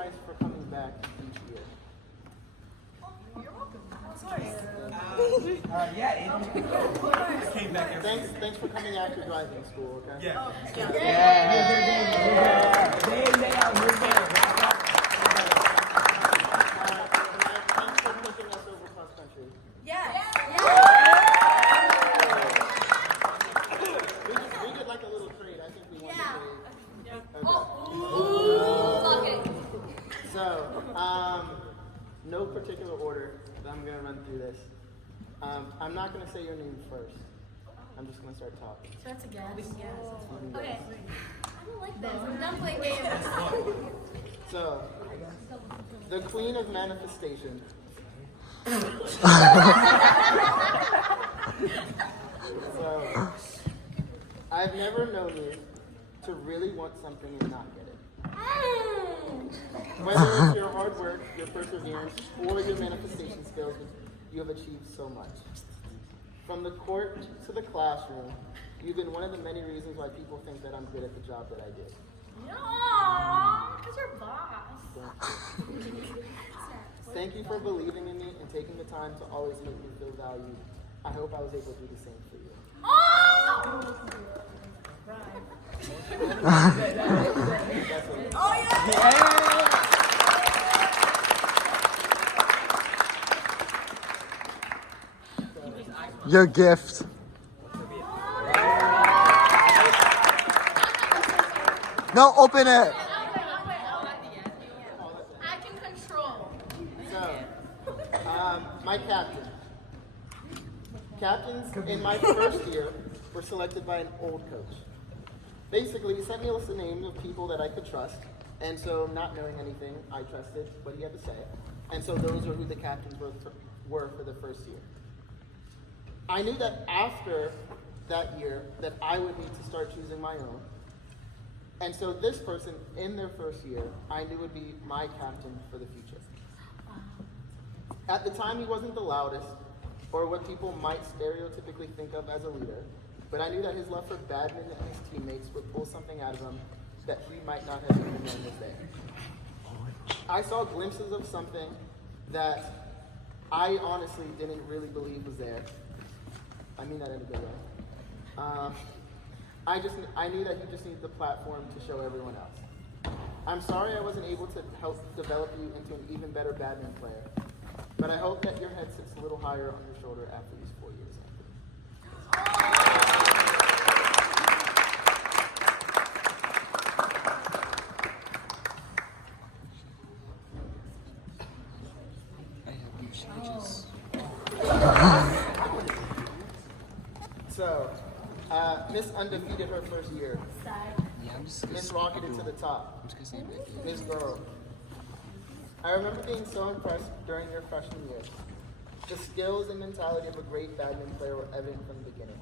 guys for coming back each year. You're welcome. Of course. Thanks for coming after driving school, okay? Yeah. Thanks for taking us over cross country. Yes. We did like a little trade. I think we won the trade. Okay. So, no particular order, but I'm gonna run through this. I'm not gonna say your name first. I'm just gonna start talking. Starts again. You can Okay. guess. I don't like this. I'm done playing games. So, the Queen of Manifestation. So, I've never known you to really want something and not get it. Whether it's your hard work, your perseverance, or your manifestation skills, you have achieved so much. From the court to the classroom, you've been one of the many reasons why people think that I'm good at the job that I do. No, because you're boss. Thank you for believing in me and taking the time to always make me feel valued. I hope I was able to do the same for you. Oh yeah. Your gift. No, open it. I can control. So, my captain. Captains in my first year were selected by an old coach. Basically, he sent me a list of names of people that I could trust, and so not knowing anything, I trusted what he had to say. And so those were who the captains were for the first year. I knew that after that year that I would need to start choosing my own. And so this person in their first year, I knew would be my captain for the future. At the time, he wasn't the loudest, or what people might stereotypically think of as a leader, but I knew that his love for badminton and his teammates would pull something out of him that he might not have even known was there. I saw glimpses of something that I honestly didn't really believe was there. I mean that in a good way. I knew that he just needed the platform to show everyone else. I'm sorry I wasn't able to help develop you into an even better badminton player, but I hope that your head sits a little higher on your shoulder after these 4 years. So, Miss Undefeated her first year. Miss Rocketed to the top. Miss Girl. I remember being so impressed during your freshman year. The skills and mentality of a great badminton player were evident from the beginning.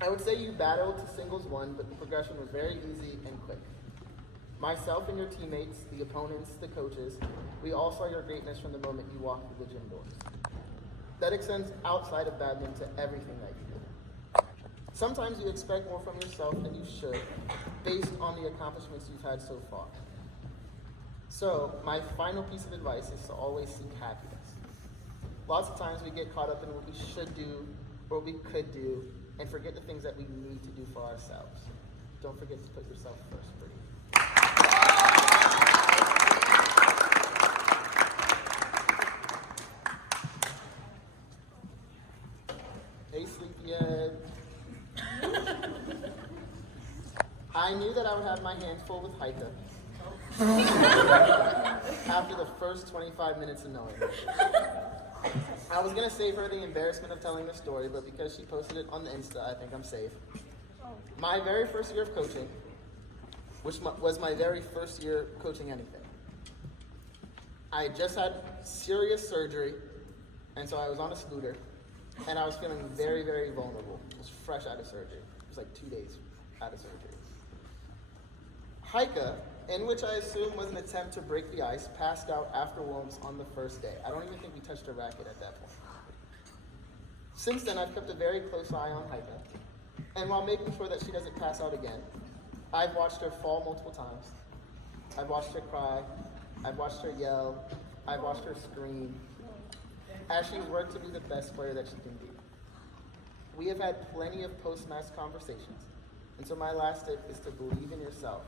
I would say you battled to singles one, but the progression was very easy and quick. Myself and your teammates, the opponents, the coaches, we all saw your greatness from the moment you walked through the gym doors. That extends outside of badminton to everything that you do. Sometimes you expect more from yourself than you should, based on the accomplishments you've had so far. So, my final piece of advice is to always seek happiness. Lots of times we get caught up in what we should do, or what we could do, and forget the things that we need to do for ourselves. Don't forget to put yourself first, Brittany. Hey, sleepyhead. I knew that I would have my hands full with Heike after the first 25 minutes of knowing her. I was going to save her the embarrassment of telling the story, but because she posted it on the Insta, I think I'm safe. My very first year of coaching, which was my very first year coaching anything, I had just had serious surgery, and so I was on a scooter, and I was feeling very, very vulnerable. I was fresh out of surgery. It was like 2 days out of surgery. Heike, in which I assume was an attempt to break the ice, passed out after warm-ups on the first day. I don't even think we touched a racket at that point. Since then, I've kept a very close eye on Heike, and while making sure that she doesn't pass out again, I've watched her fall multiple times, I've watched her cry. I've watched her yell. I've watched her scream. As she's worked to be the best player that she can be. We have had plenty of post-match conversations, and so my last tip is to believe in yourself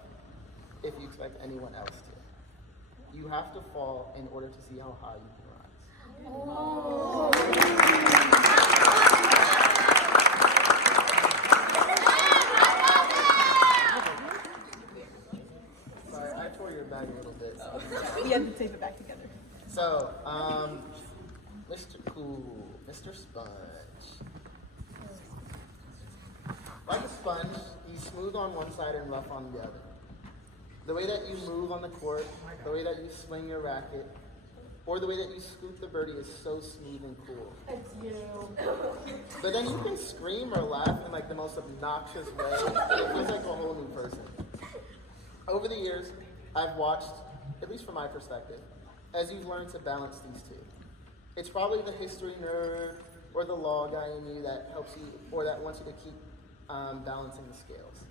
if you expect anyone else to. You have to fall in order to see how high you can rise. Sorry, I tore your bag a little bit. We had to tape it back together. So, Mr. Cool, Mr. Sponge. Like a sponge, he's smooth on one side and rough on the other. The way that you move on the court, the way that you swing your racket, or the way that you scoop the birdie is so smooth and cool. It's you. But then you can scream or laugh in like the most obnoxious way. It feels like a whole new person. Over the years, I've watched, at least from my perspective, as you've learned to balance these two. It's probably the history nerd or the law guy in you that helps you, or that wants you to keep balancing the scales.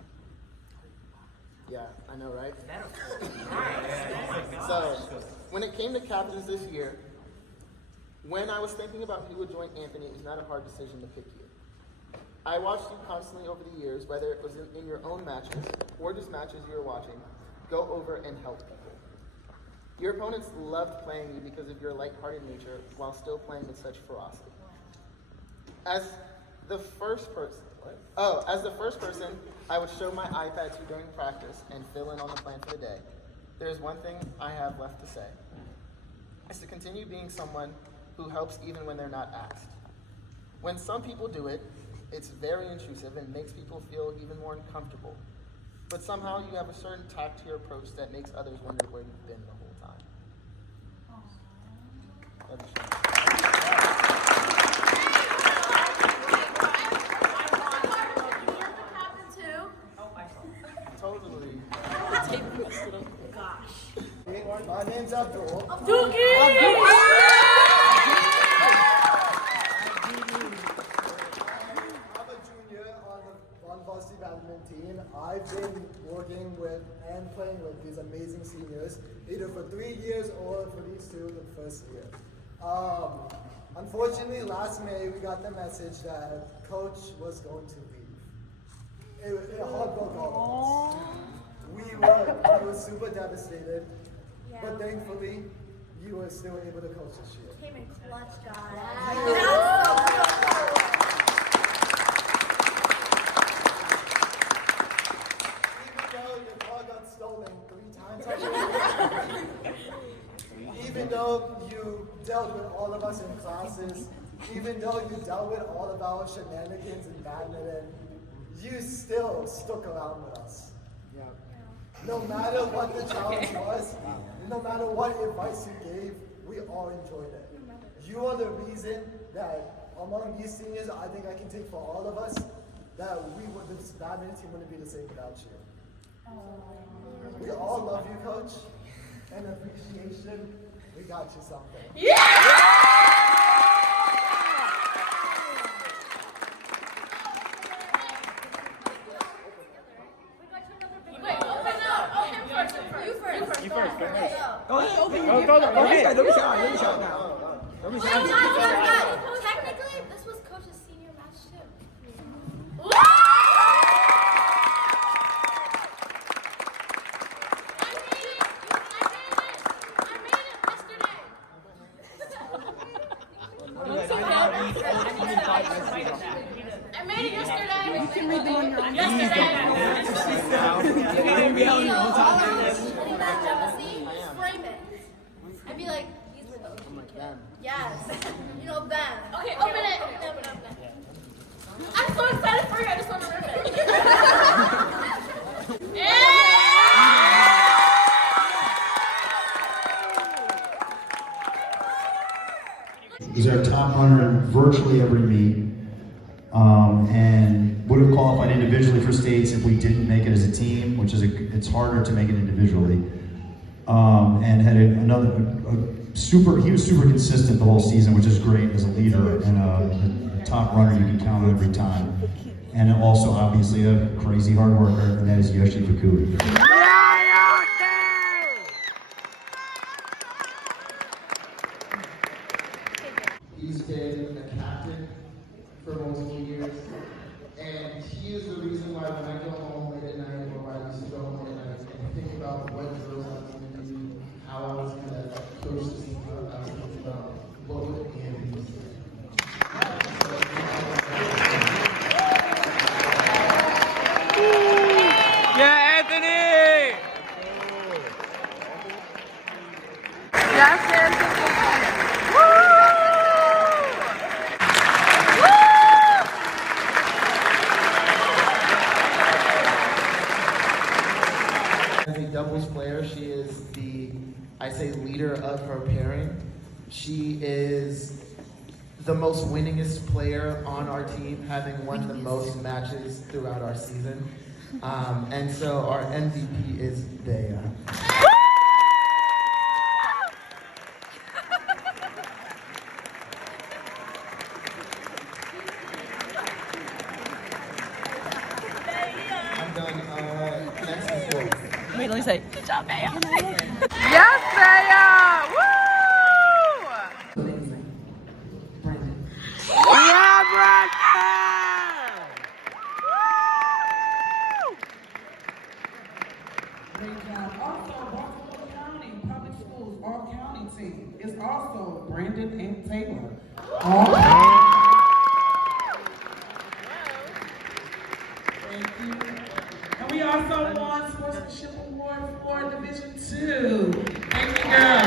Yeah, I know, right? So, when it came to captains this year, when I was thinking about who would join Anthony, it was not a hard decision to pick you. I watched you constantly over the years, whether it was in your own matches or just matches you were watching, go over and help people. Your opponents loved playing you because of your lighthearted nature while still playing with such ferocity. As the first person, I would show my iPad to during practice and fill in on the plan for the day. There's one thing I have left to say. It's to continue being someone who helps even when they're not asked. When some people do it, it's very intrusive and makes people feel even more uncomfortable. But somehow you have a certain tact to your approach that makes others wonder where you've been the whole time. Love you, Totally. My name's Abdul. Dookie! I'm a junior on varsity badminton team. I've been working with and playing with these amazing seniors, either for 3 years or for these two the first year. Unfortunately, last May we got the message that coach was going to leave. It heartbroke all of us. We were super devastated, but thankfully you were still able to coach this year. Came in clutch, guys. Even though your car got stolen 3 times, even though you dealt with all of us in classes, even though you dealt with all of our shenanigans in badminton, you still stuck around with us. Yeah. No matter what the challenge was, no matter what advice you gave, we all enjoyed it. You are the reason that among these seniors, I think I can take for all of us, that this badminton team wouldn't be the same without you. We all love you, coach, and appreciation. We got you something. Technically, this was Coach's senior match too. I made it yesterday. You can read them on your own. Frame it. I'd be like, he's the coach. Yes. You know Ben. Okay, open it. Open it. I'm so excited for you. I just want to rip it. He's our top runner in virtually every meet, and would have qualified individually for states if we didn't make it as a team, which is it's harder to make it individually. And had he was super consistent the whole season, which is great as a leader and a top runner you can count on every time. And also obviously a crazy hard worker, and that is Yoshi Fukui. Yes, yes, As a doubles player, she is I say, leader of her pairing. She is the most winningest player on our team, having won the most matches throughout our season. And so our MVP is Bea. I'm done. Next and fourth. Wait, let me say, good job, Bea. Yes, Bea! Woo! Yeah, Brandon! Great job. Also, Baltimore County Public Schools all-county team is also Brandon and Taylor. Thank you. And we also won Sportsmanship Award for Division II. Thank you, girls.